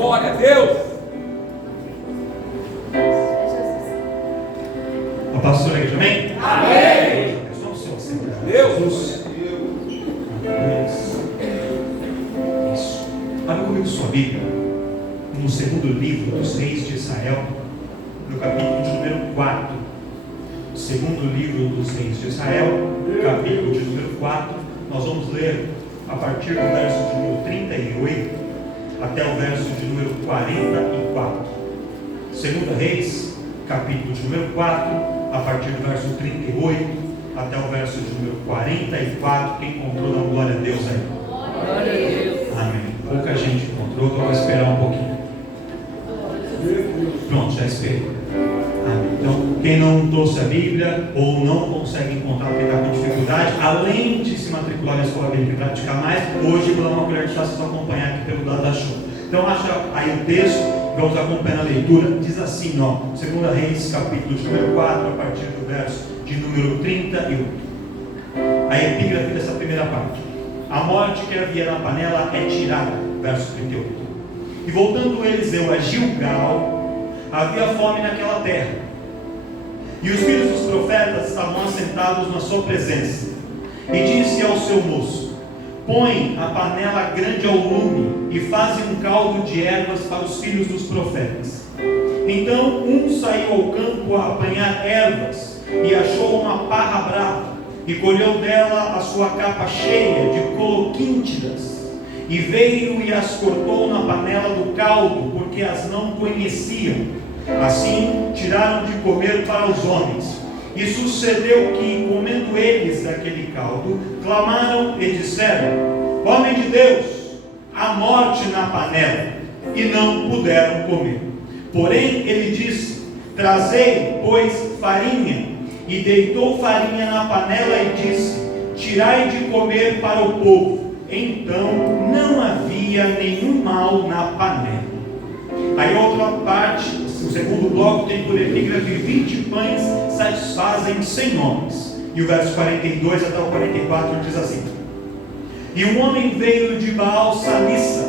Glória a Deus. A pastora aqui também? Amém. Vamos ser assim, Deus. Isso. Abra comigo sua Bíblia no segundo livro dos Reis de Israel, no capítulo de número 4. Segundo livro dos Reis de Israel, capítulo de número 4. Nós vamos ler a partir do verso de número 38 até o verso de número 44. Segunda Reis, capítulo de número 4, a partir do verso 38 até o verso de número 44. Quem encontrou, dá glória a Deus aí. Glória a Deus. Amém. Pouca gente encontrou, então vou esperar um pouquinho. Pronto, já esperei. Amém. Então, quem não trouxe a Bíblia ou não consegue encontrar porque está com dificuldade, além de se matricular na escola bíblica e praticar mais, hoje vou dar uma colher de chá, vocês vão acompanhar aqui pelo lado da show. Então, acha aí o texto, vamos acompanhar a leitura. Diz assim, ó, 2 Reis, capítulo de número 4, a partir do verso de número 38. A epígrafe dessa primeira parte. A morte que havia na panela é tirada, verso 38. E voltando Eliseu a Gilgal, havia fome naquela terra, e os filhos dos profetas estavam assentados na sua presença. E disse ao seu moço: põe a panela grande ao lume e faze um caldo de ervas para os filhos dos profetas. Então um saiu ao campo a apanhar ervas, e achou uma parra brava, e colheu dela a sua capa cheia de coloquíntidas, e veio e as cortou na panela do caldo, porque as não conheciam. Assim tiraram de comer para os homens. E sucedeu que, comendo eles daquele caldo, clamaram e disseram: homem de Deus, há morte na panela. E não puderam comer. Porém ele disse: trazei, pois, farinha. E deitou farinha na panela e disse: tirai de comer para o povo. Então não havia nenhum mal na panela. Aí outra parte, o segundo bloco tem por epígrafe: 20 pães satisfazem 100 homens. E o verso 42 até o 44 diz assim: e um homem veio de Baal Salissa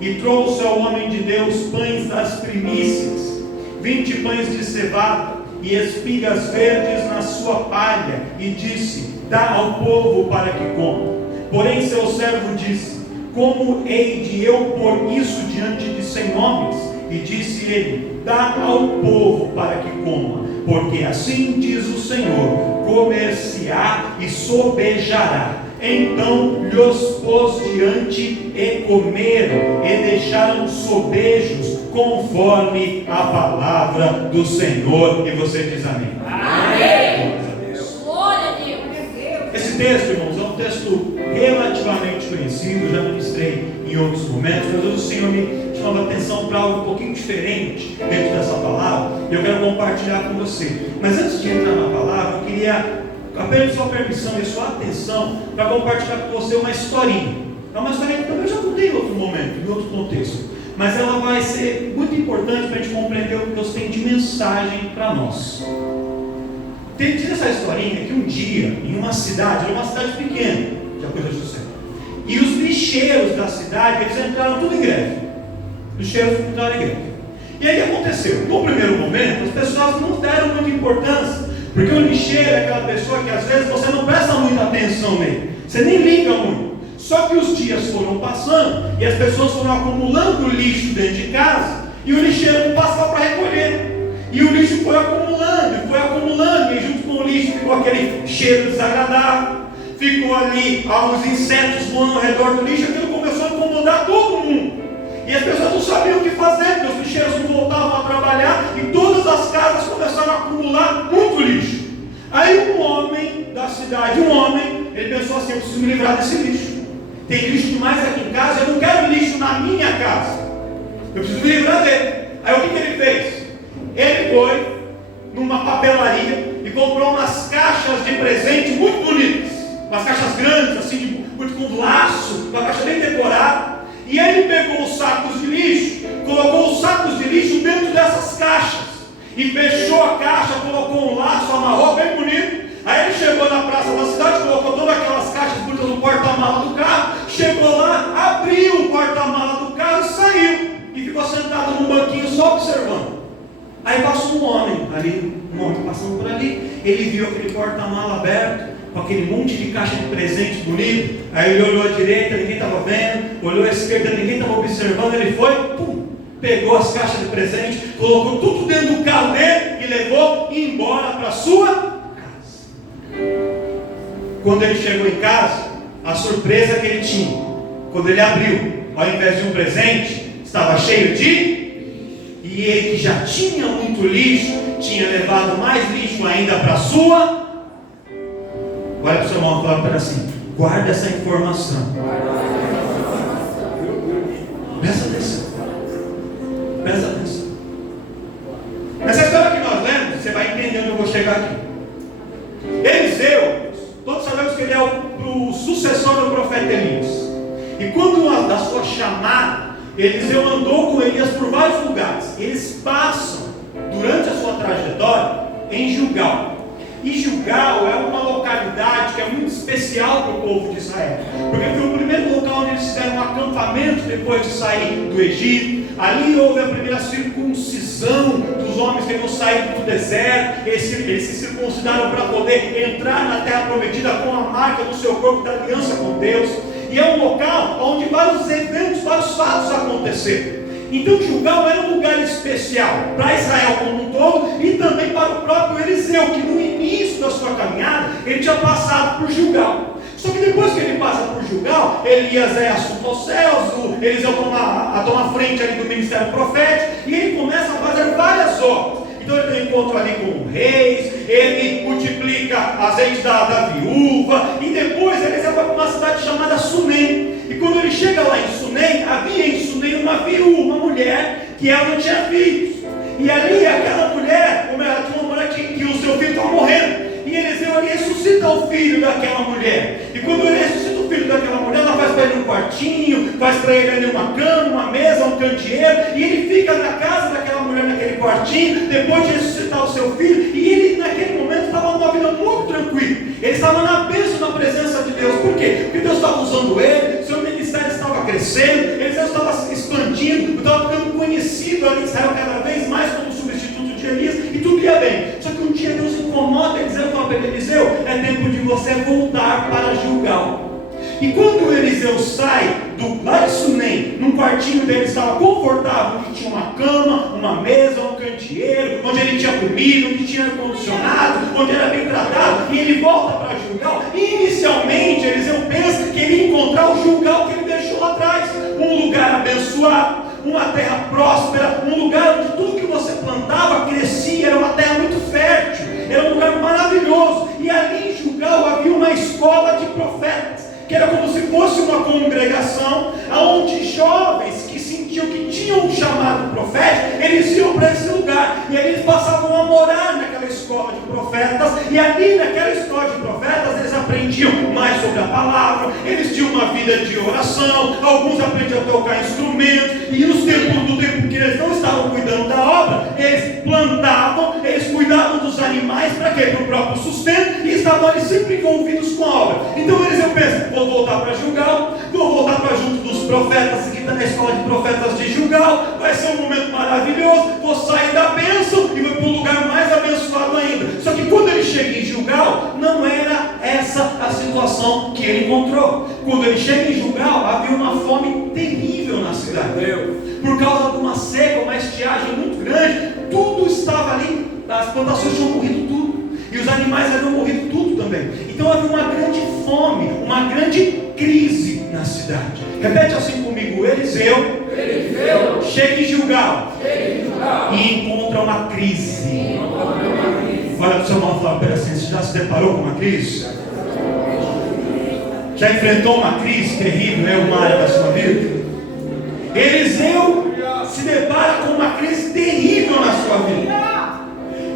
e trouxe ao homem de Deus pães das primícias, 20 pães de cevada e espigas verdes na sua palha, e disse: dá ao povo para que coma. Porém seu servo disse: como hei de eu pôr isso diante de 100 homens? E disse ele: dá ao povo para que coma, porque assim diz o Senhor: comer-se-á e sobejará. Então lhos pôs diante e comeram, e deixaram sobejos, conforme a palavra do Senhor. E você diz amém. Amém. Glória a Deus. Esse texto, irmãos, é um texto relativamente conhecido, já ministrei em outros momentos, mas hoje o Senhor me chamava a atenção para algo um pouquinho diferente dentro dessa palavra, e eu quero compartilhar com você. Mas antes de entrar na palavra, eu queria apenas sua permissão e sua atenção para compartilhar com você uma historinha. É uma historinha que também eu já contei em outro momento, em outro contexto, mas ela vai ser muito importante para a gente compreender o que Deus tem de mensagem para nós. Diz essa historinha que um dia, em uma cidade, era uma cidade pequena, de coisa do céu, e os lixeiros da cidade, eles entraram tudo em greve. Os lixeiros entraram em greve. E aí o que aconteceu? No primeiro momento, as pessoas não deram muita importância, porque o lixeiro é aquela pessoa que às vezes você não presta muita atenção nele, você nem liga muito. Só que os dias foram passando, e as pessoas foram acumulando lixo dentro de casa, e o lixeiro não passava para recolher. E o lixo foi acumulando, e junto com o lixo ficou aquele cheiro desagradável, ficou ali os insetos voando ao redor do lixo, aquilo começou a incomodar todo mundo. E as pessoas não sabiam o que fazer, porque os lixeiros não voltavam a trabalhar, e todas as casas começaram a acumular muito lixo. Aí um homem da cidade, ele pensou assim: eu preciso me livrar desse lixo. Tem lixo demais aqui em casa, eu não quero lixo na minha casa, eu preciso me livrar dele. Aí o que ele fez? Ele foi numa papelaria e comprou umas caixas de presente muito bonitas, umas caixas grandes, assim, muito com laço, uma caixa bem decorada. E ele pegou os sacos de lixo, colocou os sacos de lixo dentro dessas caixas, e fechou a caixa, colocou um laço, amarrou bem bonito. Aí ele chegou na praça da cidade, colocou todas aquelas caixas bonitas no porta-mala do carro, chegou lá, abriu o porta-mala do carro e saiu. E ficou Aí passou um homem passando por ali, ele viu aquele porta-mala aberto, com aquele monte de caixa de presente bonito. Aí ele olhou à direita, ninguém estava vendo, olhou à esquerda, ninguém estava observando. Ele foi, pegou as caixas de presente, colocou tudo dentro do carro dele e levou embora para a sua casa. Quando ele chegou em casa, a surpresa que ele tinha, quando ele abriu, ao invés de um presente, estava cheio de... E ele que já tinha muito lixo, tinha levado mais lixo ainda para a sua... Olha para o seu irmão e fala para ele assim: guarda essa informação. Presta atenção. Presta atenção. Nessa história que nós lemos, você vai entender onde eu vou chegar aqui. Eliseu, todos sabemos que ele é o sucessor do profeta Elias. E quando da sua chamada, Eliseu andou com Elias por vários lugares. Eles passam, durante a sua trajetória, em Gilgal. E Gilgal é uma localidade que é muito especial para o povo de Israel, porque foi o primeiro local onde eles fizeram um acampamento depois de sair do Egito. Ali houve a primeira circuncisão dos homens que haviam saído do deserto. Eles se circuncidaram para poder entrar na terra prometida com a marca do seu corpo da aliança com Deus. E é um local onde vários eventos, vários fatos aconteceram. Então Gilgal era um lugar especial para Israel como um todo e também para o próprio Eliseu, que no início da sua caminhada ele tinha passado por Gilgal. Só que depois que ele passa por Gilgal, Elias é assunto aos céus, Eliseu toma frente ali do ministério profético e ele começa a fazer várias obras. Então ele tem encontro ali com reis, ele multiplica azeite da viúva, e depois ele vai para uma cidade chamada Sunem. E quando ele chega lá em Sunem, havia em Sunem uma viúva, uma mulher, que ela não tinha filhos. E ali aquela mulher, como ela tinha uma mulher que o seu filho estava morrendo, e Eliseu ressuscita o filho daquela mulher. E quando ele ressuscita o filho daquela mulher, ela faz para ele um quartinho, faz para ele ali uma cama, uma mesa, um candeeiro, e ele fica na casa daquela mulher, naquele quartinho, depois de ressuscitar o seu filho. E ele naquele momento estava numa vida muito tranquila, ele estava na bênção, na presença de Deus. Por quê? Porque Deus estava usando ele, seu ministério estava crescendo, ele estava se expandindo, estava ficando conhecido ali em Israel cada vez mais como substituto de Elias, e tudo ia bem. Só que um dia Deus incomoda Eliseu e fala para Eliseu: é tempo de você voltar para Gilgal. E quando Eliseu sai lá de Sunem, num quartinho dele estava confortável, onde tinha uma cama, uma mesa, um candeeiro, onde ele tinha comida, onde tinha ar-condicionado, onde era bem tratado, e ele volta para Gilgal. E inicialmente Eliseu pensa que ele ia encontrar o Gilgal que ele deixou lá atrás, um lugar abençoado, uma terra próspera, um lugar onde tudo que você plantava crescia, era uma terra muito fértil, era um lugar maravilhoso. E ali em Gilgal havia uma escola de profetas, que era como se fosse uma congregação, onde jovens que sentiam que tinham um chamado profético, eles iam para esse lugar, e aí eles passavam a morar naquela escola de profetas, e ali naquela escola de profetas, eles aprendiam mais sobre a palavra, eles tinham uma vida de oração, alguns aprendiam a tocar instrumentos, e no tempo que eles não estavam cuidando da obra, eles plantavam, eles cuidavam dos animais, para quê? Para o próprio sustento, e estavam ali sempre envolvidos com a obra. Então eles pensam: vou voltar para Gilgal, vou voltar para junto dos profetas, que está na escola de profetas de Gilgal, vai ser um momento maravilhoso, vou sair da bênção e vou para um lugar mais abençoado ainda. Só que quando ele chega em Gilgal, não era essa a situação que ele encontrou. Quando ele chega em Gilgal, havia uma fome terrível na cidade, por causa de uma seca, uma estiagem muito grande, tudo estava ali, as plantações tinham morrido tudo, e os animais haviam morrido tudo também. Então havia uma grande fome, uma grande crise na cidade. Repete assim comigo: Eliseu chega em Gilgal e encontra uma crise. Olha para o seu irmão e fala: pera assim, você já se deparou com uma crise? Já enfrentou uma crise terrível em alguma área da sua vida? Eliseu se depara com uma crise terrível na sua vida.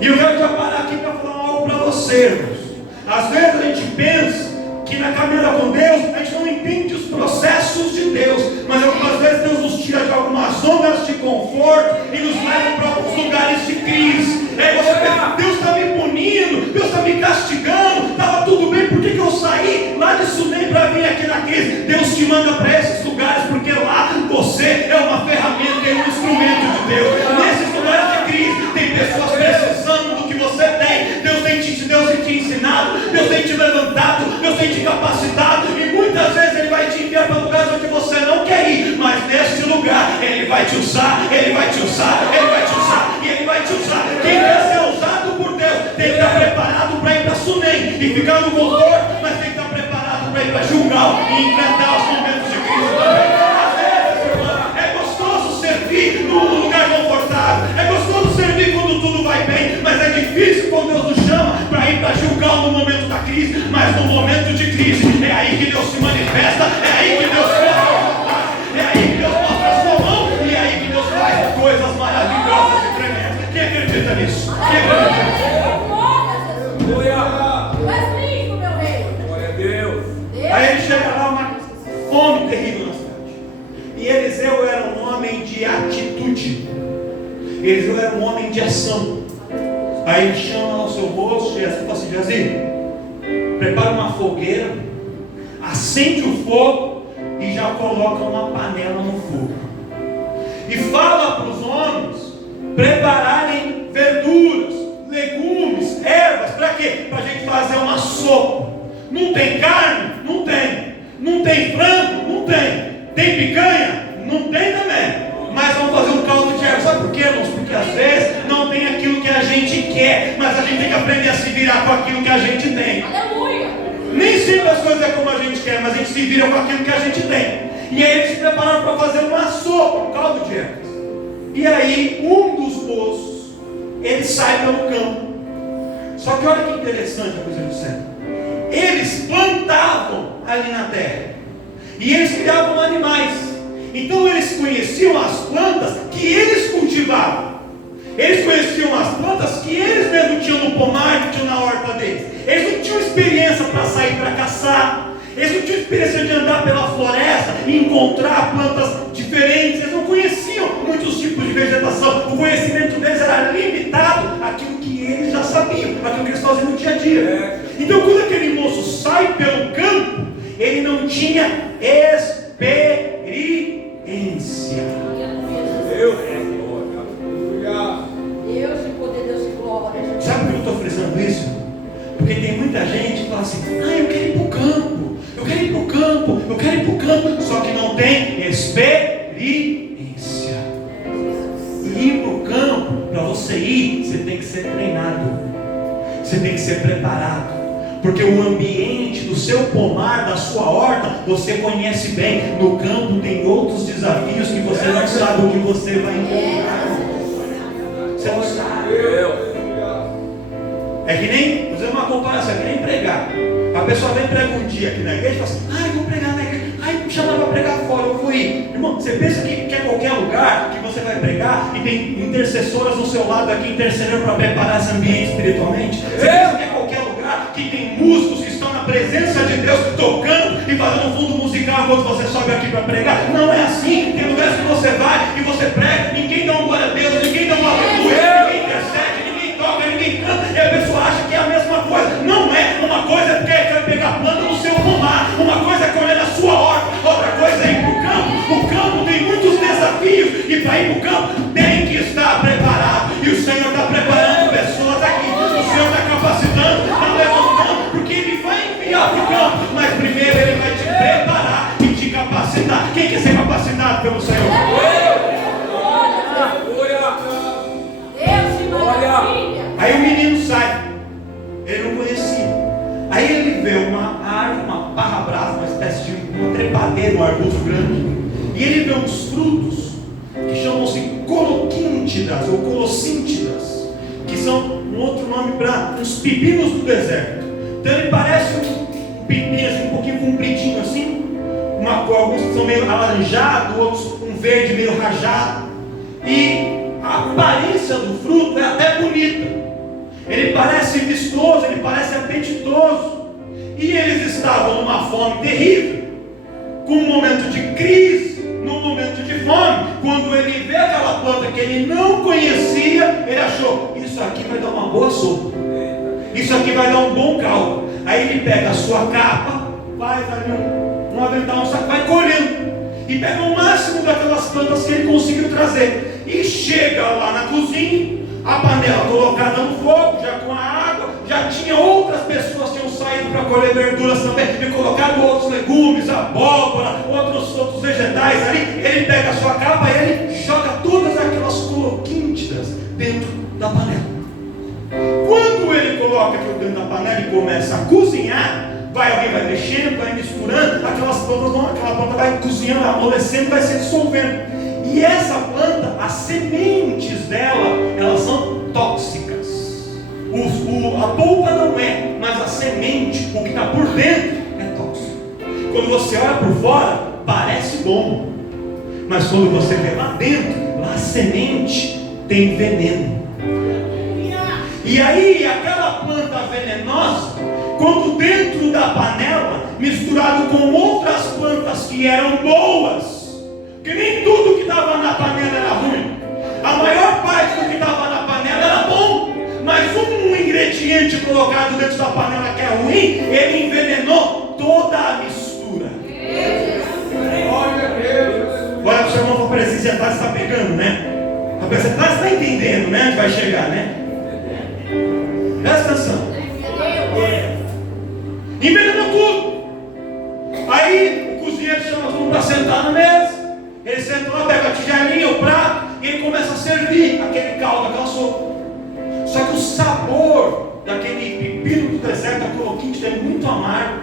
E eu quero já parar aqui para falar algo para você, irmãos. Às vezes a gente pensa que na caminhada com Deus, a gente não entende os processos de Deus, mas algumas vezes Deus nos tira de algumas zonas de conforto e nos leva para alguns lugares de crise. Aí você pensa: Deus está me punindo, Deus está me castigando, estava tudo bem, por que eu saí lá de Sunem para vir aqui na crise? Deus te manda para esses lugares, porque lá você é uma ferramenta e um instrumento de Deus. Nesses lugares de crise, tem pessoas usar, Ele vai te usar, Ele vai te usar, e Ele vai te usar. Quem quer ser usado por Deus tem que estar preparado para ir para Sunem e ficar no conforto, mas tem que estar preparado para ir para Gilgal e enfrentar os momentos de crise também. Às vezes, irmão, é gostoso servir num lugar confortável, é gostoso servir quando tudo vai bem, mas é difícil quando Deus nos chama para ir para Gilgal no momento da crise. Mas no momento de crise, é aí que Deus se manifesta, é aí que Deus mostra a vontade, é aí que Deus mostra a sua mão, e é aí que Deus faz coisas maravilhosas e tremendas. Quem acredita nisso? Quem acredita nisso? Glória a Deus. Aí ele chega lá, uma fome terrível na cidade. E Eliseu era um homem de atitude. Eliseu era um homem de ação. Aí ele chama ao seu rosto e fala assim: Geazi, prepara uma fogueira, acende o fogo e já coloca uma panela no fogo. E fala para os homens prepararem verduras, legumes, ervas. Para quê? Para a gente fazer uma sopa. Não tem carne? Não tem. Não tem frango? Não tem. Tem picanha? Não tem também. Mas vamos fazer um caldo de erva. Sabe por quê, irmãos? Porque às vezes não tem aquilo que a gente quer, mas a gente tem que aprender a se virar com aquilo que a gente tem. Aleluia! Nem sempre as coisas é como a gente quer, mas a gente se vira com aquilo que a gente tem. E aí eles se prepararam para fazer uma sopa, um caldo de ervas. E aí um dos moços, ele sai pelo campo. Só que olha que interessante a coisa do céu. Eles plantavam ali na terra. E eles criavam animais. Então eles conheciam as plantas que eles cultivavam. Eles conheciam as plantas que eles mesmos tinham no pomar, que tinham na horta deles. Eles não tinham experiência para sair para caçar. Eles não tinham experiência de andar pela floresta e encontrar plantas diferentes. Eles não conheciam muitos tipos de vegetação. O conhecimento deles era limitado àquilo que eles já sabiam, àquilo que eles faziam no dia a dia. Então quando aquele moço sai pelo campo, ele não tinha experiência. Deus de poder, Deus de glória. Sabe por que eu estou frisando isso? Porque tem muita gente que fala assim: eu quero ir para o campo, eu quero ir para o campo, eu quero ir para o campo, só que não tem experiência. E ir para o campo, para você ir, você tem que ser treinado, você tem que ser preparado. Porque o ambiente do seu pomar, da sua horta, você conhece bem. No campo tem outros desafios que você não sabe o que você vai encontrar. Você não sabe. É que nem, vou fazer uma comparação, é que nem pregar. A pessoa vem pregar um dia aqui na igreja e fala assim: eu vou pregar na igreja. Me chamaram para pregar fora, eu vou ir. Irmão, você pensa que é qualquer lugar que você vai pregar e tem intercessoras do seu lado aqui intercedendo para preparar esse ambiente espiritualmente? Você pensa que é qualquer lugar que tem músicos que estão na presença de Deus tocando e fazendo um fundo musical enquanto você sobe aqui para pregar? Não é assim. Tem lugares que você vai e você prega, ninguém dá um glória a Deus, ninguém dá uma aleluia, ninguém intercede, ninguém toca, ninguém canta, e a pessoa acha que é a mesma coisa. Não é. Uma coisa é porque vai pegar planta no seu pomar, uma coisa é colher na sua horta, outra coisa é ir para o campo. O campo tem muitos desafios e para ir para o campo tem que estar preparado. E o Senhor está preparando pessoas aqui, o Senhor está capacitando, está levantando, porque Ele vai enviar para o campo, mas primeiro Ele vai te preparar e te capacitar. Quem quer ser capacitado pelo Senhor? Aí o menino sai, ele não conhecia. Aí ele vê uma árvore, uma barra brava, uma espécie de uma trepadeira, um arbusto grande. E ele vê uns frutos que chamam-se coloquíntidas ou colossíntidas, que são um outro nome para uns pepinos do deserto. Então ele parece um pepino assim, um pouquinho compridinho assim, alguns que são meio alaranjados, outros um verde meio rajado. E a aparência do fruto é até bonita. Ele parece vistoso, ele parece apetitoso. E eles estavam numa fome terrível, com um momento de crise, num momento de fome. Quando ele vê aquela planta que ele não conhecia, ele achou: isso aqui vai dar uma boa sopa, isso aqui vai dar um bom caldo. Aí ele pega a sua capa, faz ali um avental, um saco, vai colhendo e pega o máximo daquelas plantas que ele conseguiu trazer. E chega lá na cozinha, a panela colocada no fogo, já com a água, já tinha outras pessoas que tinham saído para colher verduras também, e colocado outros legumes, abóbora, outros vegetais ali. Ele pega a sua capa e ele joga tudo começa a cozinhar, alguém vai mexendo, vai misturando, aquela planta vai cozinhando, vai amolecendo, vai se dissolvendo. E essa planta, as sementes dela, elas são tóxicas. A polpa não é, mas a semente, o que está por dentro, é tóxico. Quando você olha por fora, parece bom, mas quando você vê lá dentro, lá a semente tem veneno. E aí, aquela planta venenosa, quando dentro da panela, misturado com outras plantas que eram boas, que nem tudo que estava na panela era ruim, a maior parte do que estava na panela era bom, mas um ingrediente colocado dentro da panela que é ruim, ele envenenou toda a mistura. Olha para o seu irmão, para você está pegando, né? Você está entendendo, né? Onde vai chegar, né? Presta atenção. Envenenou tudo. Aí o cozinheiro chama todo mundo para sentar na mesa. Ele senta lá, pega a tigelinha, o prato, e ele começa a servir aquele caldo, aquela sopa. Só que o sabor daquele pepino do deserto, da coloquinte, é muito amargo.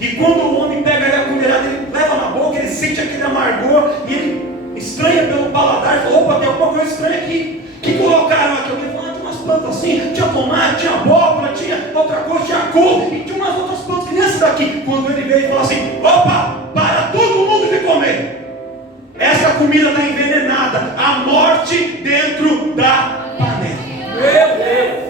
E quando o homem pega a colherada, ele leva na boca, ele sente aquele amargor, e ele estranha pelo paladar, e fala: opa, tem alguma coisa estranha aqui. Que colocaram aqui? Alguém falou: tinha umas plantas assim, tinha tomate, tinha abóbora, tinha outra coisa, tinha couve, e tinha umas outras plantas que nem essa daqui. Quando ele veio e falou assim: opa, para todo mundo de comer. Essa comida está envenenada, a morte dentro da panela. Meu Deus!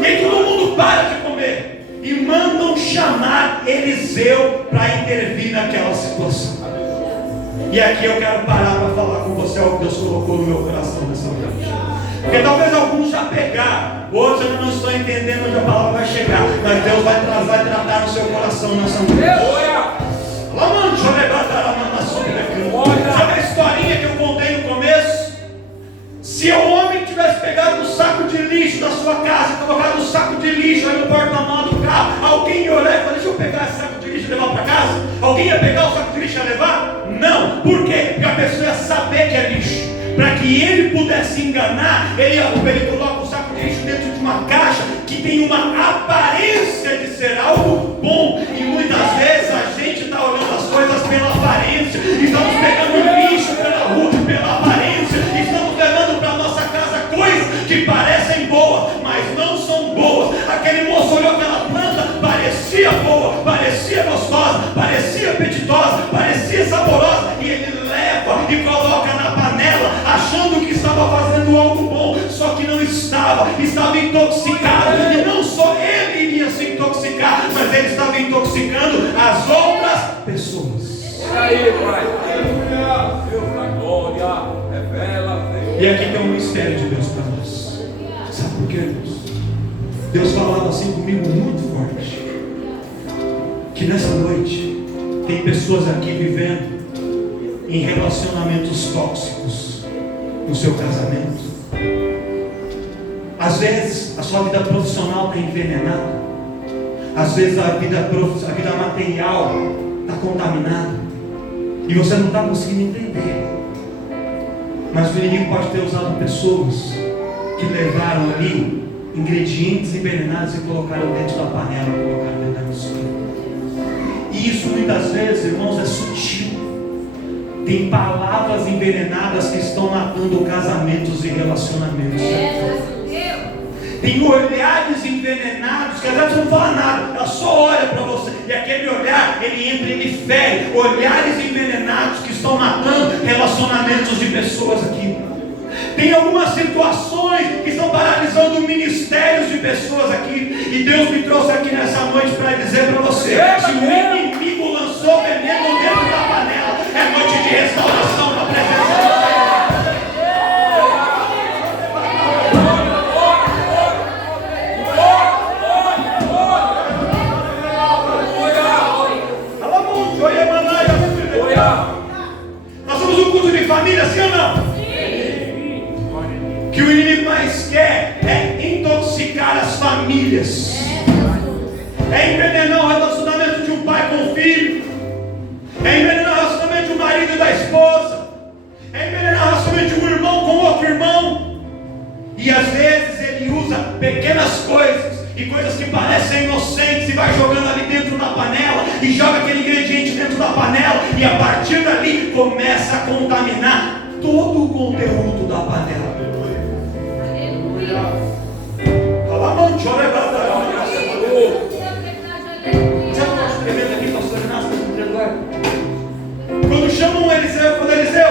E aí todo mundo para de comer e mandam chamar Eliseu para intervir naquela situação. E aqui eu quero parar para falar com você o que Deus colocou no meu coração nessa noite. Porque talvez alguns já pegaram, outros ainda não estão entendendo onde a palavra vai chegar, mas Deus vai tratar no seu coração nessa noite. Sabe a historinha que eu contei no começo? Se o homem tivesse pegado um saco de lixo da sua casa e colocado um saco de lixo aí no porta-malas do carro, alguém ia olhar e falar: deixa eu pegar esse saco de lixo e levar para casa? Alguém ia pegar o saco de lixo e levar? Não. Por quê? Porque a pessoa ia saber que é lixo. Para que ele pudesse enganar, ele coloca o saco de lixo dentro de uma caixa que tem uma aparência de ser algo bom. E muitas vezes a gente está olhando as coisas pela aparência. Estamos pegando lixo pela rua, pela aparência. Estamos levando para a nossa casa coisas que parecem boas, mas não são boas. Aquele moço olhou aquela planta, parecia boa, parecia gostosa, parecia apetitosa, parecia saborosa, e ele leva e coloca na panela, achando que estava fazendo algo bom, só que não estava intoxicado. E não só ele iria se intoxicar, mas ele estava intoxicando as outras pessoas. Aí, Pai. Deus da glória, revela, Deus. E aqui tem um mistério de Deus para nós. Sabe por quê, Deus? Deus falava assim comigo muito forte, que nessa noite tem pessoas aqui vivendo em relacionamentos tóxicos no seu casamento. Às vezes a sua vida profissional está envenenada, às vezes a vida material está contaminada e você não está conseguindo entender. Mas o inimigo pode ter usado pessoas que levaram ali ingredientes envenenados e colocaram dentro da panela, colocaram dentro da mistura. E isso muitas vezes, irmãos, é sutil. Tem palavras envenenadas que estão matando casamentos e relacionamentos. Tem olhares envenenados que às vezes não fala nada, ela só olha para você, e aquele olhar, ele entra e ele fere. Olhares envenenados que estão matando relacionamentos de pessoas aqui. Tem algumas situações que estão paralisando ministérios de pessoas aqui, e Deus me trouxe aqui nessa noite para dizer para você: se o inimigo lançou veneno dentro da panela, é noite de restauração da presença de Deus. Nós somos um culto de família, sim ou não? Sim. Que o inimigo mais quer é intoxicar as famílias, é envenenar o relacionamento de um pai com o filho, é envenenar o relacionamento do marido e da esposa, é envenenar pequenas coisas e coisas que parecem inocentes e vai jogando ali dentro da panela e joga aquele ingrediente dentro da panela e a partir dali começa a contaminar todo o conteúdo da panela. Quando chamam Eliseu, fala: Eliseu,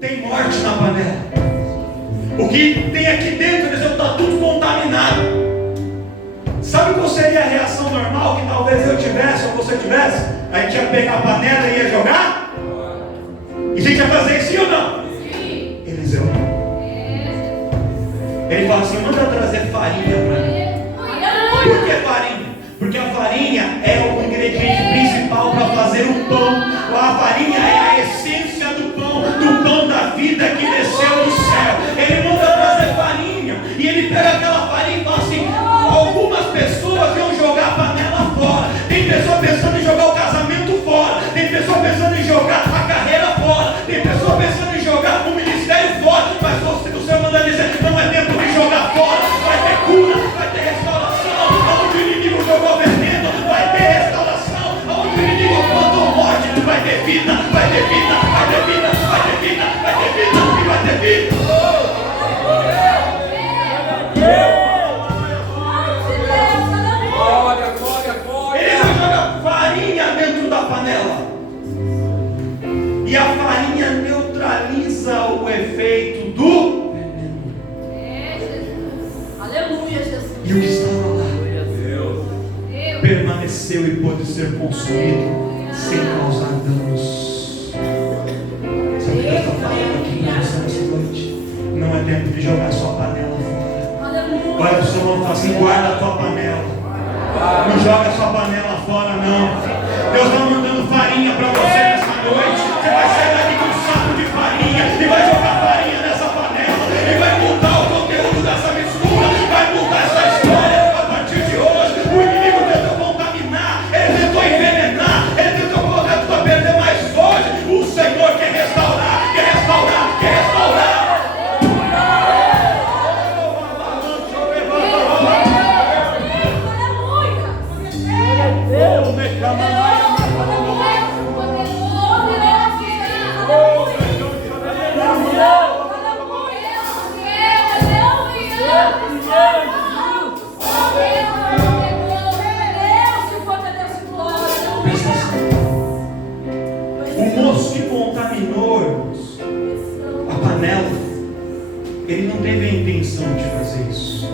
tem morte na panela. O que tem aqui dentro, Eliseu, está tudo contaminado. Sabe qual seria a reação normal que talvez eu tivesse ou você tivesse? A gente ia pegar a panela e ia jogar? E a gente ia fazer isso, sim ou não? Sim. Eliseu, ele fala assim: manda trazer farinha para mim. Por que farinha? Porque a farinha é o ingrediente principal para fazer o pão. A farinha é a essência do pão da vida que desceu do céu. Ele manda trazer farinha e ele pega aquela farinha e fala assim: algumas pessoas iam jogar a panela fora. Tem pessoa pensando em jogar o casamento fora. Tem pessoa pensando em jogar a carreira fora. Tem pessoa pensando em jogar o ministério fora. Mas o Senhor manda dizer: não é tempo de jogar fora. Vai ter cura, vai ter restauração. Onde o inimigo jogou veneno, vai ter restauração. Onde o inimigo plantou morte, vai ter vida, vai ter vida, vai ter vida, vai ter vida, vai ter vida e vai ter vida. Ele joga farinha dentro da panela e a farinha neutraliza o efeito do veneno. Aleluia, Jesus. E o que estava lá permaneceu e pôde ser consumido sem causar danos. Sabe o que eu estou falando aqui com você nessa noite? Não é tempo de jogar sua panela fora. Olha para o seu irmão e fala assim: guarda a tua panela. Não joga sua panela fora, não. Deus está mandando farinha para você nessa noite. Você vai sair daqui com um saco de farinha e vai jogar farinha nessa panela e vai mudar o conteúdo dessa mistura, vai mudar essa história a partir de hoje. O inimigo tentou contaminar, ele tentou envenenar, ele tentou colocar tudo a perder, mas hoje o Senhor quer restaurar, quer restaurar, quer restaurar. O moço que contaminou, irmãos, a panela, ele não teve a intenção de fazer isso.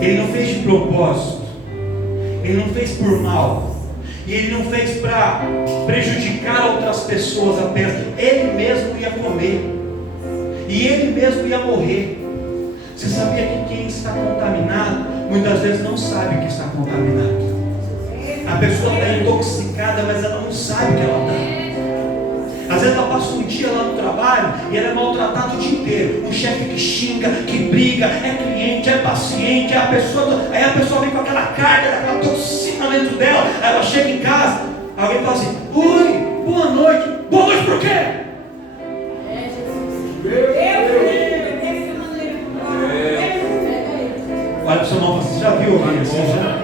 Ele não fez de propósito. Ele não fez por mal. E ele não fez para prejudicar outras pessoas apenas. Ele mesmo ia comer. E ele mesmo ia morrer. Você sabia que quem está contaminado muitas vezes não sabe que está contaminado? A pessoa está intoxicada, mas ela não sabe que ela está. Às vezes ela passa um dia lá no trabalho e ela é maltratada o dia inteiro. Um chefe que xinga, que briga, é cliente, é paciente, aí a pessoa vem com aquela carga, aquela toxina dentro dela. Aí ela chega em casa, alguém fala assim: oi, boa noite. Boa noite por quê? Olha para o seu irmão, você já viu alguém assim? Já?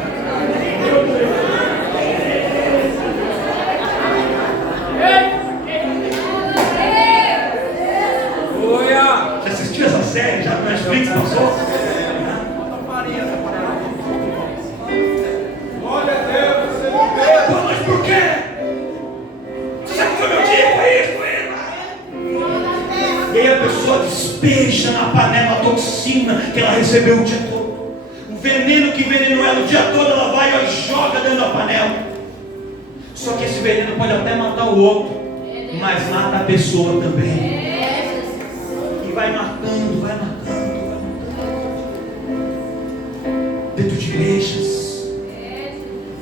Já assistiu essa série? Já no Netflix passou? Boa noite por quê? Você sabe que foi meu dia? Foi isso, foi isso. E aí a pessoa despeja na panela a toxina que ela recebeu o dia todo. O veneno que envenenou ela o dia todo, ela vai e joga dentro da panela. Só que esse veneno pode até matar o outro, mas mata a pessoa também. E vai matando, vai matando, vai matando. Dentro de igrejas,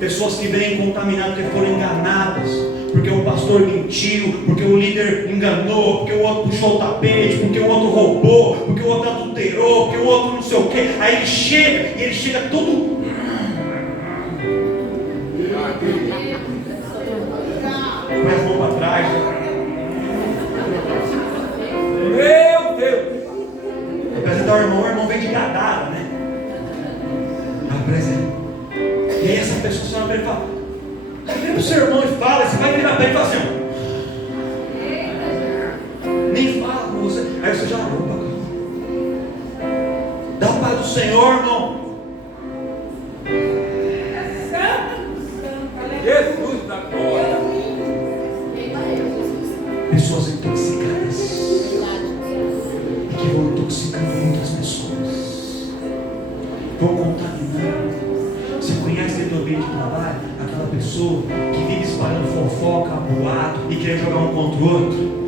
pessoas que vêm contaminadas porque foram enganadas, porque o pastor mentiu, porque o líder enganou, porque o outro puxou o tapete, porque o outro roubou, porque o outro adulterou, porque o outro não sei o quê. Aí ele chega, e ele chega todo... com as mãos para trás. Meu Deus! Apresentar o irmão vem de Gadara, né? E aí essa pessoa só vai falar, vira pro seu irmão e fala, você vai virar para ele e fala assim, nem fala com você, aí você já opa, dá a paz do Senhor, irmão. Jesus da glória. Pessoas intoxicadas e que vão intoxicando muitas pessoas, vão contaminando. Você conhece dentro do ambiente de trabalho aquela pessoa que vive espalhando fofoca, boato e quer jogar um contra o outro?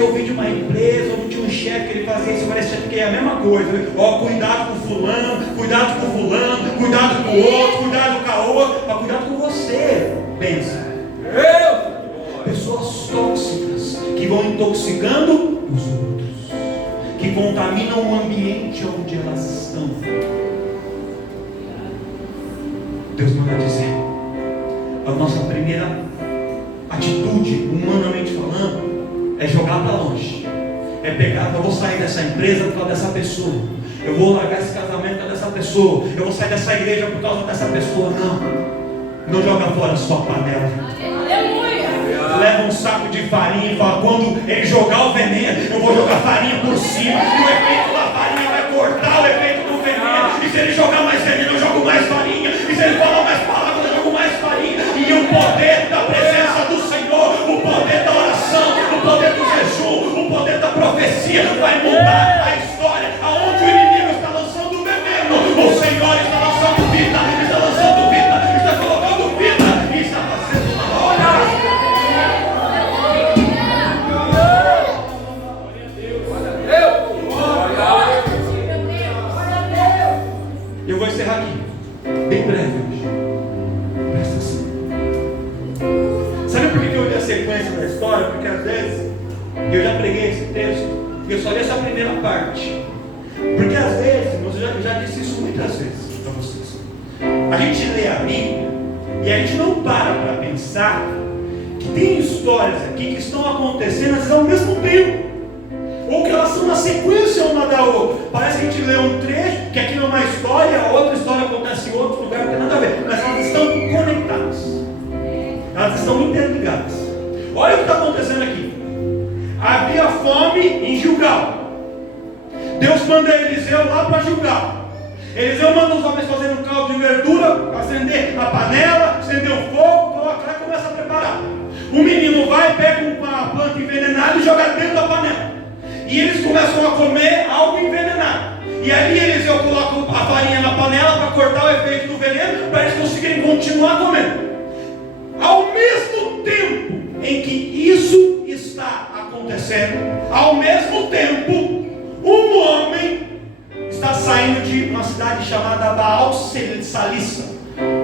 Eu ouvi de uma empresa onde tinha um chefe que ele fazia isso, parece que é a mesma coisa, né? Cuidado com fulano, cuidado com fulano, cuidado com o outro, cuidado com a outra, mas cuidado com você. Pensa, pessoas tóxicas que vão intoxicando os outros, que contaminam o ambiente onde elas estão. Deus manda dizer, a nossa primeira atitude, humanamente falando, é jogar para longe, é pegar, eu vou sair dessa empresa por causa dessa pessoa, eu vou largar esse casamento por causa dessa pessoa, eu vou sair dessa igreja por causa dessa pessoa. Não joga fora a sua panela. Aleluia. Leva um saco de farinha e fala, quando ele jogar o veneno, eu vou jogar farinha por cima, e o efeito da farinha vai cortar o efeito do veneno, e se ele jogar mais veneno, eu jogo mais farinha, e se ele falar mais palavras, eu jogo mais farinha, e o poder da presença do Senhor, o poder da oração, o poder do jejum, o poder da profecia vai mudar a história. Aonde o inimigo está lançando veneno, o Senhor está lançando vida, está lançando vida, está colocando vida e está fazendo uma obra. Eu vou encerrar aqui, bem breve hoje. Presta atenção. Sabe por que eu li a sequência da história? Porque às vezes eu já preguei esse texto e eu só li essa primeira parte. Porque às vezes, eu já disse isso muitas vezes para vocês, a gente lê a Bíblia e a gente não para pensar que tem histórias aqui que estão acontecendo às vezes ao mesmo tempo, ou que elas são uma sequência uma da outra. Parece que a gente lê um trecho, que aqui é uma história, a outra história acontece em outro lugar, não tem nada a ver, mas elas estão conectadas, elas estão interligadas. Olha o que está acontecendo aqui. Havia fome em Gilgal. Deus manda Eliseu lá para Gilgal. Eliseu manda os homens fazendo um caldo de verdura, acender a panela, acender o fogo, coloca lá e começa a preparar. O menino vai, pega uma planta envenenada e joga dentro da panela. E eles começam a comer algo envenenado. E ali Eliseu coloca a farinha na panela para cortar o efeito do veneno, para eles conseguirem continuar comendo. Ao mesmo tempo em que isso está acontecendo, ao mesmo tempo, um homem está saindo de uma cidade chamada Baal Salissa,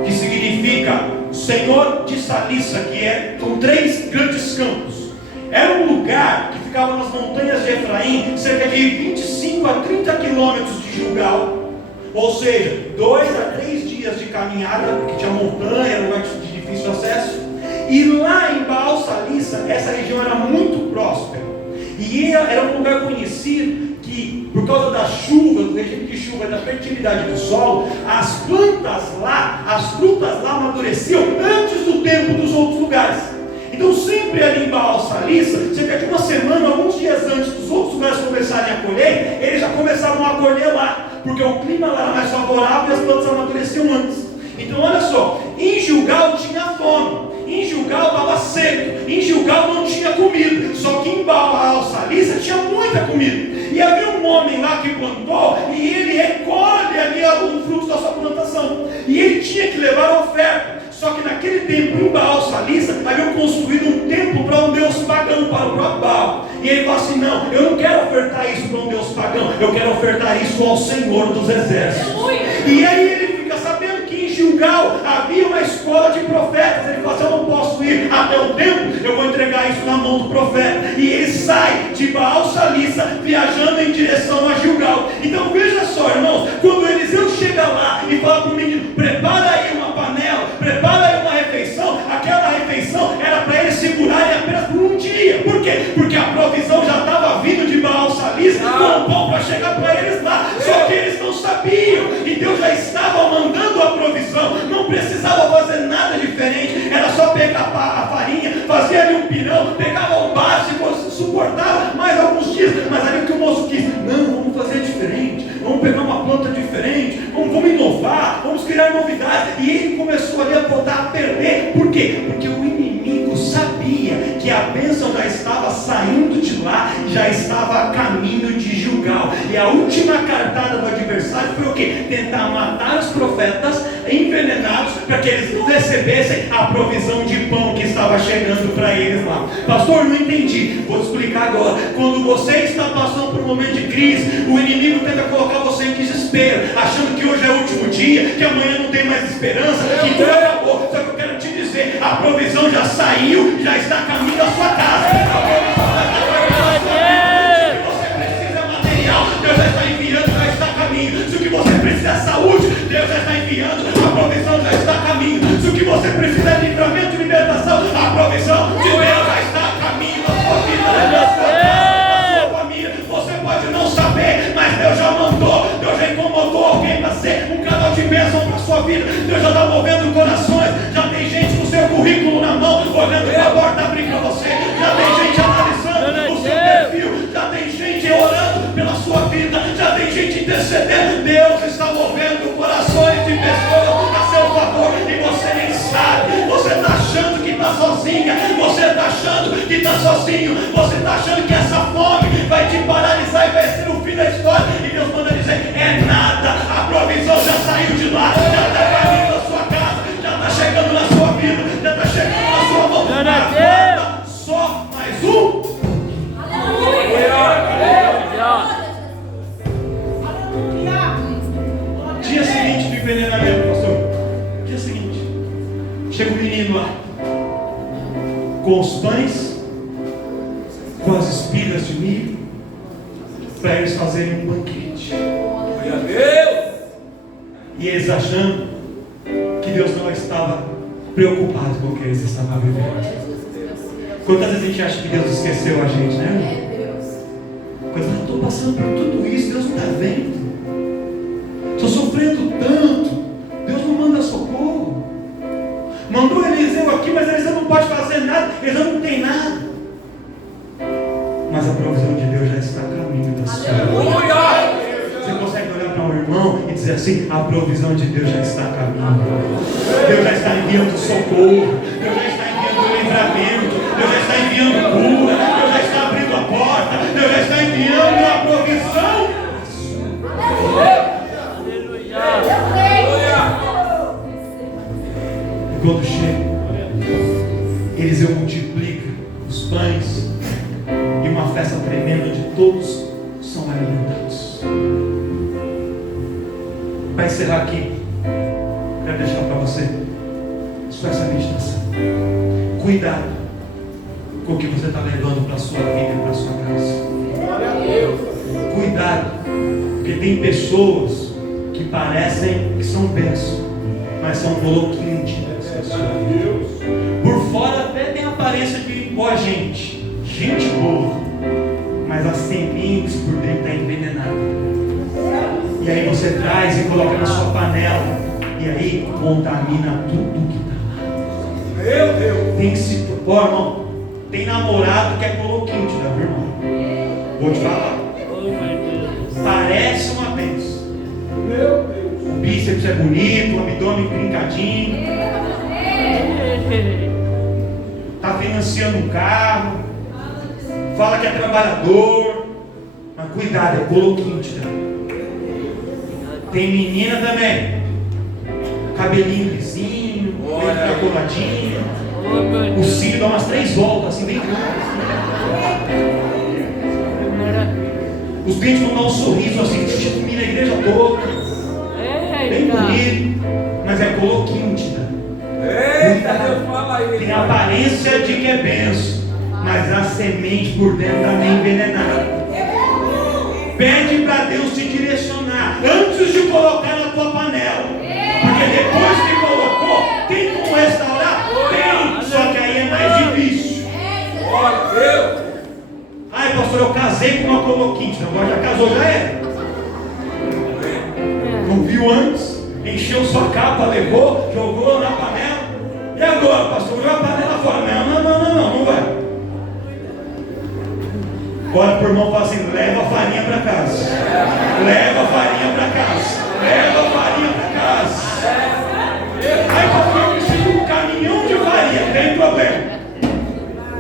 que significa Senhor de Salissa, que são 3 grandes campos. Era um lugar que ficava nas montanhas de Efraim, cerca de 25 a 30 quilômetros de Gilgal, ou seja, 2 a 3 dias de caminhada, porque tinha montanha, era um lugar de difícil acesso. E lá em Baal Salissa, essa região era muito próspera, e era um lugar conhecido que, por causa da chuva, do regime de chuva e da fertilidade do solo, as plantas lá, as frutas lá amadureciam antes do tempo dos outros lugares. Então sempre ali em Baal Salissa, cerca de uma semana, alguns dias antes dos outros lugares começarem a colher, eles já começavam a colher lá, porque o clima lá era mais favorável e as plantas amadureciam antes. Então olha só, em Gilgal tinha fome, em Gilgal estava seco, em Gilgal não tinha comida, só que em Baal Salissa tinha muita comida. E havia um homem lá que plantou, e ele recolhe ali algum fruto da sua plantação, e ele tinha que levar a oferta. Só que naquele tempo em Baal Salissa haviam construído um templo para um deus pagão, para o próprio Baal. E ele fala assim, não, eu não quero ofertar isso para um deus pagão, eu quero ofertar isso ao Senhor dos Exércitos. E aí ele fica sabendo que em Gilgal havia uma escola de profetas. Ele fala assim, eu não posso ir até o templo, eu vou entregar isso na mão do profeta. E ele sai de Baal Salissa, viajando em direção a Gilgal. Então veja só, irmãos, quando Eliseu chega lá e fala para o menino, prepara aí uma panela, prepara aí uma refeição, aquela refeição era para eles segurarem apenas por um dia. Por quê? Porque a provisão já estava vindo de Baal Salissa com o pão para chegar para eles lá. Só que eles não sabiam, e Deus já estava mandando a provisão. Não precisava casa, e ele começou ali a botar a perder. Por quê? Porque o inimigo sabia que a bênção já estava saindo de lá, já estava a caminho de Gilgal. E a última cartada do adversário foi o quê? Tentar matar os profetas envenenados, para que eles não recebessem a provisão de pão que estava chegando para eles lá. Pastor, não entendi. Vou te explicar agora. Quando você está passando por um momento de crise, o inimigo tenta colocar você em desespero, achando que hoje é o último dia, que amanhã não tem mais esperança, que tudo acabou. Só que eu quero te dizer, a provisão já saiu, já está a caminho da sua casa. A provisão já está a caminho da sua casa. Se você precisa de material, Deus já está enviando, já está a caminho. Se o que você precisa é saúde, Deus já está enviando, a provisão já está a caminho. Se o que você precisa é livramento e libertação, a provisão de Deus já está a caminho da sua vida, da sua casa, da sua família. Você pode não saber, mas Deus já mandou, Deus já incomodou alguém para ser um canal de bênção para a sua vida. Deus já está movendo corações, já tem gente com seu currículo na mão, olhando para a porta abrir para você, já tem gente analisando o seu perfil, já tem gente orando pela sua vida, já tem gente intercedendo. Deus está movendo corações de pessoas a seu favor e você nem sabe. Você está achando que está sozinha, você está achando que está sozinho, você está achando que essa fome vai te paralisar e vai ser o fim da história. E Deus manda dizer: é nada, a provisão já saiu de lá, já está caindo na sua casa, já está chegando na sua vida, já está chegando na sua mão. Aguarda só mais um. Dia seguinte do envenenamento, pastor. Dia seguinte, chega o menino lá, com os pães, com as espigas de milho, para eles fazerem um banquete. Glória a Deus. E eles achando que Deus não estava preocupado com o que eles estavam vivendo. Quantas vezes a gente acha que Deus esqueceu a gente, né? Quando eu estou passando por tudo isso, Deus não está vendo. Estou sofrendo tanto, Deus não manda socorro. Mandou Eliseu aqui, mas Eliseu não pode fazer nada, Eliseu não tem nada. Mas a provisão de Deus já está a caminho da sua vida. Você consegue olhar para um irmão e dizer assim: a provisão de Deus já está a caminho. Deus já está enviando socorro, Deus já está enviando livramento, Deus já está enviando cura, Deus já está abrindo a porta, Deus já está enviando a provisão. E quando chega, Eliseu multiplica os pães e uma festa tremenda onde todos são alimentados. Para encerrar aqui, quero deixar para você só essa meditação. Cuidado com o que você está levando para a sua vida e para a sua casa. Cuidado, porque tem pessoas que parecem que são bênçãos, mas são coloquinhos de bênçãos. Por fora até tem aparência de boa gente boa, mas as sementes por dentro está envenenada. E aí você traz e coloca na sua panela, e aí contamina tudo que está lá. Meu Deus. Tem que se pôr, irmão. Tem namorado que é coloquinho, meu irmão. Vou te falar. Parece uma bênção. Meu Deus. O bíceps é bonito, o abdômen brincadinho. Está financiando um carro. Fala que é trabalhador. Mas cuidado, é coloquinho, Tem menina também. Cabelinho lisinho, meio coladinho. O cílio dá umas 3 voltas, assim, bem grande. Os dentes vão dar um sorriso assim, mira a igreja toda. Bem bonito, mas é coloquinho, Eita, Deus fala aí. Tem a aparência de que é benção, mas a semente por dentro também envenenada. Pede para Deus te direcionar antes de colocar na tua panela. Porque depois que colocou, tem como restaurar? Tem, só que aí é mais difícil. Glória a Deus. Ai, pastor, eu casei com uma coloquinte. Agora já casou, já é. Não viu antes? Encheu sua capa, levou, jogou na panela. E agora, pastor, jogou a panela fora. Não vai. Bora pro irmão e fala assim: leva a farinha para casa. Leva a farinha para casa. Leva a farinha para casa.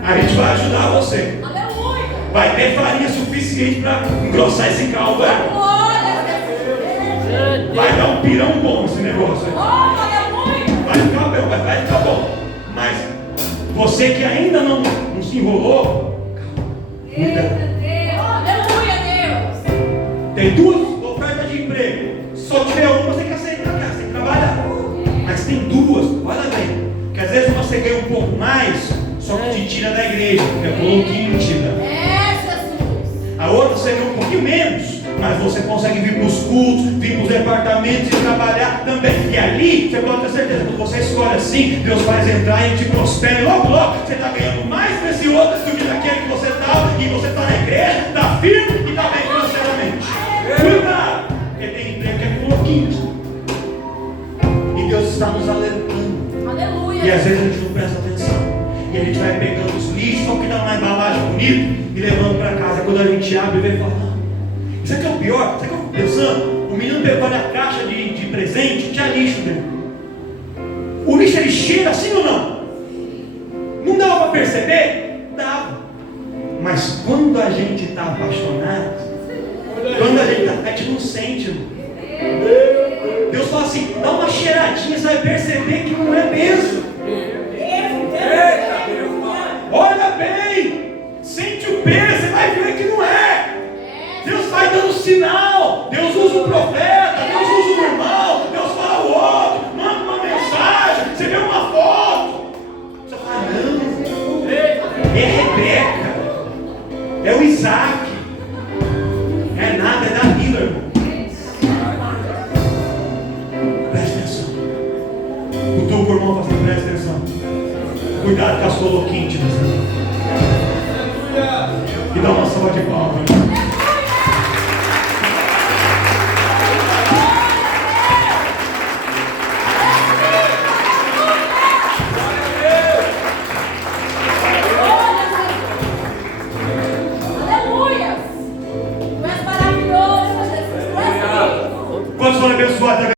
A gente vai ajudar você. Aleluia. Vai ter farinha suficiente para engrossar esse caldo. Glória a Deus. Vai dar um pirão bom esse negócio. Aleluia. Vai ficar bom, vai ficar bom. Mas você que ainda não se enrolou, Aleluia, Deus. tem duas ofertas de emprego. Se só tiver uma, você tem que aceitar, você tem que trabalhar. Mas tem duas, olha bem. Que às vezes você ganha um pouco mais, só que te tira da igreja, porque é pouquinho tira. Jesus. A outra você ganha um pouquinho menos, mas você consegue vir para os cultos, vir para os departamentos e trabalhar também. E ali, você pode ter certeza, quando você escolhe assim, Deus faz entrar e te prospera. E logo, você está ganhando mais nesse outro do que naquele que você estava. E você está na igreja, está firme e está bem financeiramente. Cuidado, porque tem emprego que é pouquinho. E Deus está nos alertando. Aleluia. E às vezes a gente não presta atenção. E a gente vai pegando os lixos, só que dá uma embalagem bonita e levando para casa. Quando a gente abre e vê e fala, não. Isso aqui é o pior. Sabe o que eu fico pensando? O menino pegou a caixa de presente, tinha lixo dentro. O lixo ele cheira assim ou não? Não dava para perceber? Dava. Mas quando a gente está apaixonado, quando a gente não sente, irmão. Deus fala assim, dá uma cheiradinha, você vai perceber que não é mesmo. Olha bem, sente o peso, você vai ver que não é. Deus vai dando sinal. Deus usa o profeta, Deus usa o irmão, Deus fala o outro, manda uma mensagem, você vê uma foto. Você fala, não, é Rebeca, é o Isaac, é nada, é da Bíblia, irmão. Presta atenção. O teu irmão fala assim, presta atenção. Cuidado com as coloquintes. E dá uma salva de palmas.